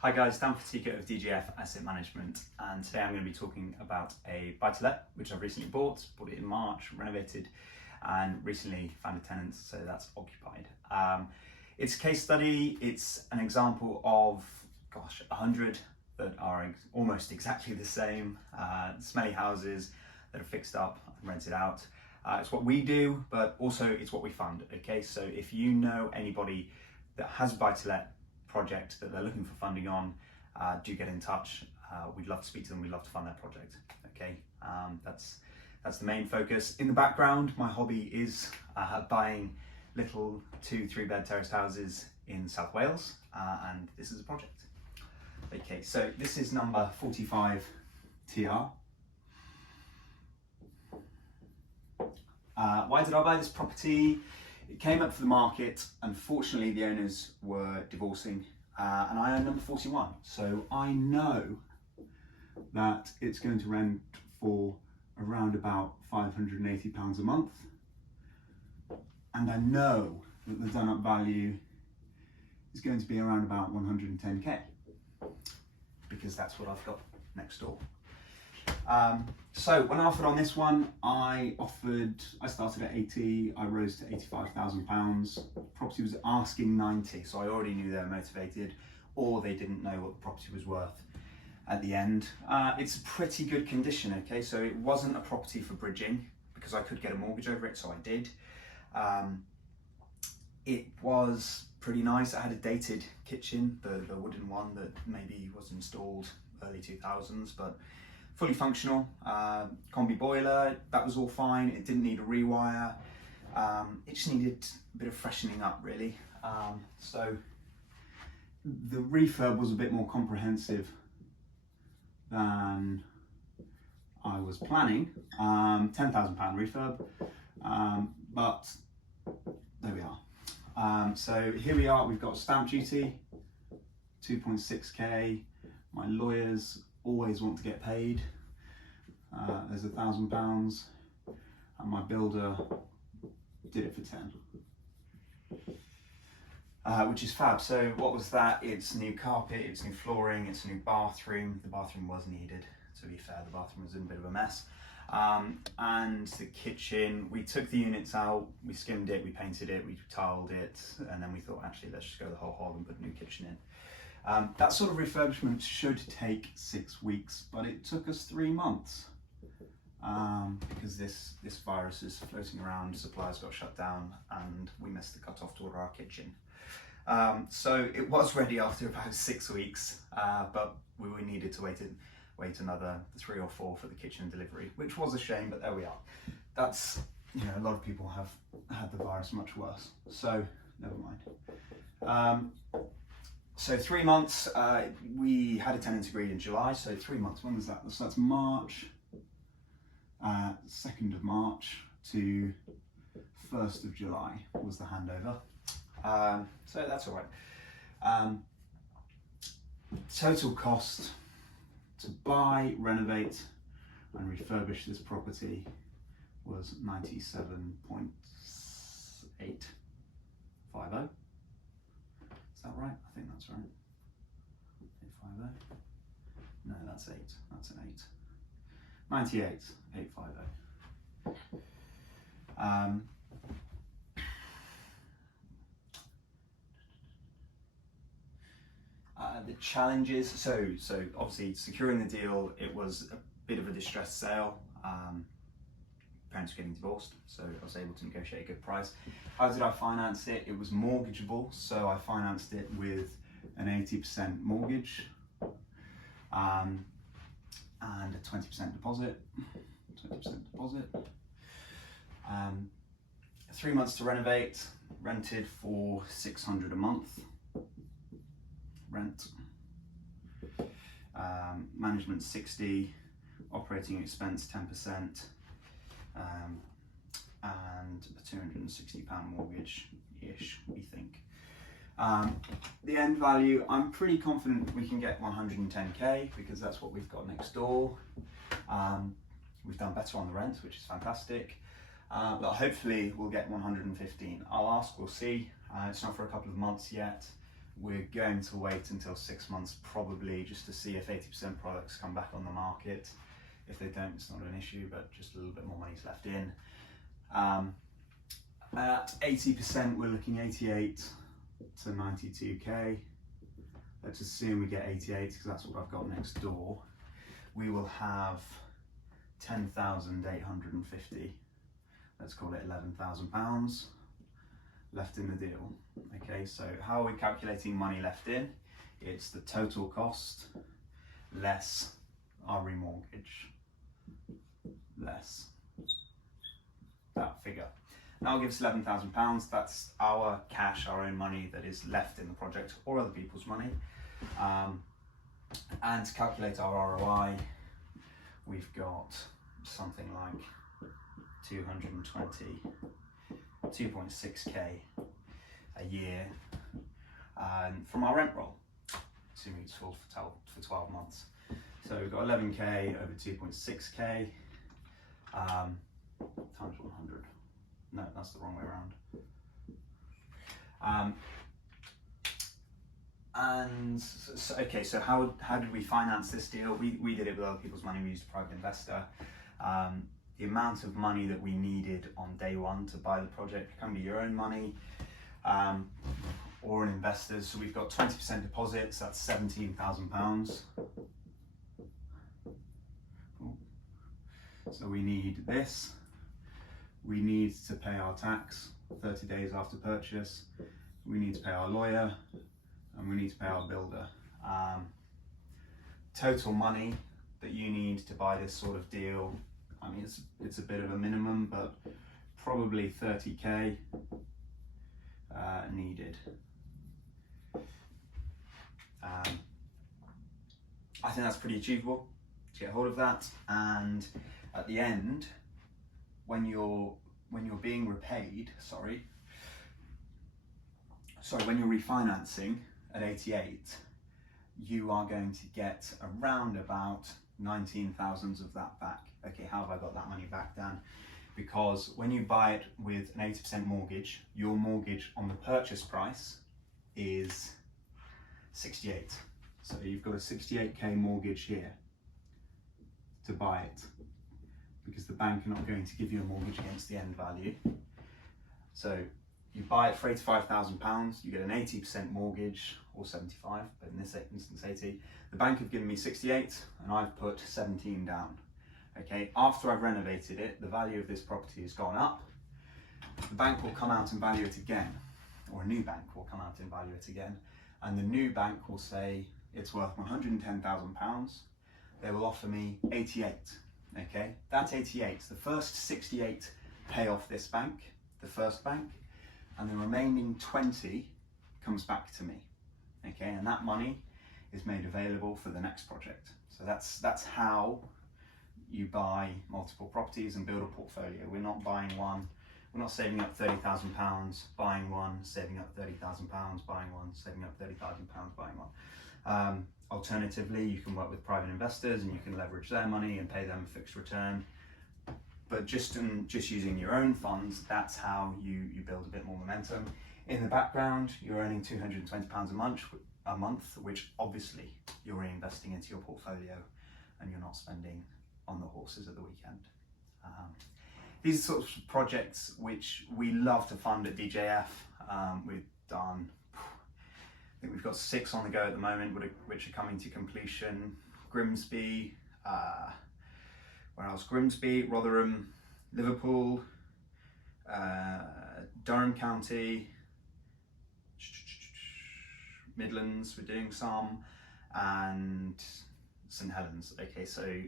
Hi guys, Dan Fatika of DJF Asset Management, and today I'm going to be talking about a buy-to-let which I've recently bought it in March, renovated, and recently found a tenant, so that's occupied. It's a case study. It's an example of 100 that are almost exactly the same, smelly houses that are fixed up and rented out. It's what we do, but also it's what we fund. Okay, so if you know anybody that has a buy-to-let project that they're looking for funding on, do get in touch. We'd love to speak to them. We'd love to fund their project. Okay, that's the main focus. In the background, my hobby is buying little 2-3 bed terraced houses in South Wales, and this is a project. Okay, so this is number 45 TR. Why did I buy this property? It came up for the market. Unfortunately, the owners were divorcing, and I own number 41. So I know that it's going to rent for around about £580 a month. And I know that the done up value is going to be around about 110k, because that's what I've got next door. So when I offered on this one, I started at 80, I rose to £85,000. Property was asking 90, so I already knew they were motivated, or they didn't know what the property was worth at the end. It's a pretty good condition, okay? So it wasn't a property for bridging, because I could get a mortgage over it, so I did. It was pretty nice. I had a dated kitchen, the wooden one that maybe was installed early 2000s, but fully functional. Combi boiler, that was all fine. It didn't need a rewire. It just needed a bit of freshening up, really. So the refurb was a bit more comprehensive than I was planning. £10,000 refurb, but there we are. So here we are. We've got stamp duty, 2.6k. My lawyers always want to get paid. There's £1,000, and my builder did it for 10, which is fab. So what was that? It's new carpet, it's new flooring, it's a new bathroom. The bathroom was needed, to be fair. The bathroom was in a bit of a mess. And the kitchen, we took the units out, we skimmed it, we painted it, we tiled it, and then we thought, actually, let's just go the whole hog and put a new kitchen in. That sort of refurbishment should take 6 weeks, but it took us 3 months, because this virus is floating around, suppliers got shut down, and we missed the cut-off to order our kitchen. So it was ready after about 6 weeks, but we needed to wait another 3 or 4 for the kitchen delivery, which was a shame, but there we are. That's, a lot of people have had the virus much worse, so never mind. So 3 months, we had a tenant agreed in July, so 3 months, when was that? So that's March, 2nd of March to 1st of July was the handover. So that's all right. Total cost to buy, renovate and refurbish this property was 97.850. Is that right? I think that's right. 850. No, that's 8. That's an 8. 98,850. The challenges. So obviously securing the deal. It was a bit of a distressed sale. Parents were getting divorced, so I was able to negotiate a good price. How did I finance it? It was mortgageable, so I financed it with an 80% mortgage, and a 20% deposit. 20% deposit. 3 months to renovate. Rented for £600 a month. Rent. Management 60. Operating expense 10%. And a £260 mortgage-ish, we think. The end value, I'm pretty confident we can get 110k, because that's what we've got next door. We've done better on the rent, which is fantastic. But hopefully we'll get 115. I'll ask, we'll see. It's not for a couple of months yet. We're going to wait until 6 months probably, just to see if 80% products come back on the market. If they don't, it's not an issue, but just a little bit more money's left in. At 80%, we're looking 88 to 92k. Let's assume we get 88 because that's what I've got next door. We will have 10,850. Let's call it £11,000 left in the deal. Okay, so how are we calculating money left in? It's the total cost less our remortgage, less that figure. That'll give us £11,000. That's our cash, our own money that is left in the project, or other people's money. And to calculate our ROI, we've got something like 2.6k a year from our rent roll, assuming it's full for 12 months. So we've got 11k over 2.6k times 100. No, that's the wrong way around. Okay, so how did we finance this deal? We did it with other people's money. We used a private investor. The amount of money that we needed on day one to buy the project can be your own money or an investor's. So we've got 20% deposits, that's £17,000. So we need this. We need to pay our tax 30 days after purchase. We need to pay our lawyer, and we need to pay our builder. Total money that you need to buy this sort of deal, I mean, it's a bit of a minimum, but probably 30k needed. I think that's pretty achievable to get hold of that. And at the end, when you're being repaid, when you're refinancing at 88, you are going to get around about 19,000 of that back. Okay, how have I got that money back, Dan? Because when you buy it with an 80% mortgage, your mortgage on the purchase price is 68. So you've got a 68k mortgage here to buy it, because the bank are not going to give you a mortgage against the end value. So you buy it for £85,000, you get an 80% mortgage, or 75, but in this instance 80. The bank have given me 68, and I've put 17 down. Okay, after I've renovated it, the value of this property has gone up. The bank will come out and value it again, or a new bank will come out and value it again, and the new bank will say it's worth £110,000. They will offer me 88. Okay, that 88, the first 68 pay off this bank, the first bank, and the remaining 20 comes back to me. Okay, and that money is made available for the next project. So that's how you buy multiple properties and build a portfolio. We're not buying one, we're not saving up £30,000, buying one, saving up £30,000, buying one, saving up £30,000, buying one. Alternatively, you can work with private investors and you can leverage their money and pay them a fixed return. But just using your own funds, that's how you build a bit more momentum. In the background, you're earning £220 a month, which obviously you're reinvesting into your portfolio and you're not spending on the horses at the weekend. These are sorts of projects which we love to fund at DJF. We've done, I think we've got 6 on the go at the moment, which are coming to completion. Grimsby, where else? Grimsby, Rotherham, Liverpool, Durham County, Midlands, we're doing some, and St Helens. Okay, so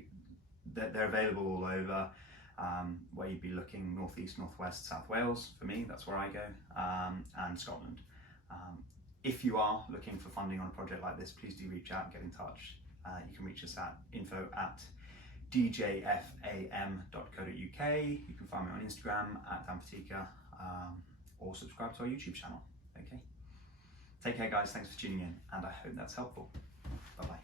they're available all over, where you'd be looking northeast, northwest, South Wales, for me, that's where I go, and Scotland. If you are looking for funding on a project like this, please do reach out and get in touch. You can reach us at info@djfam.co.uk. You can find me on Instagram at danfatika, or subscribe to our YouTube channel. Okay. Take care, guys. Thanks for tuning in, and I hope that's helpful. Bye-bye.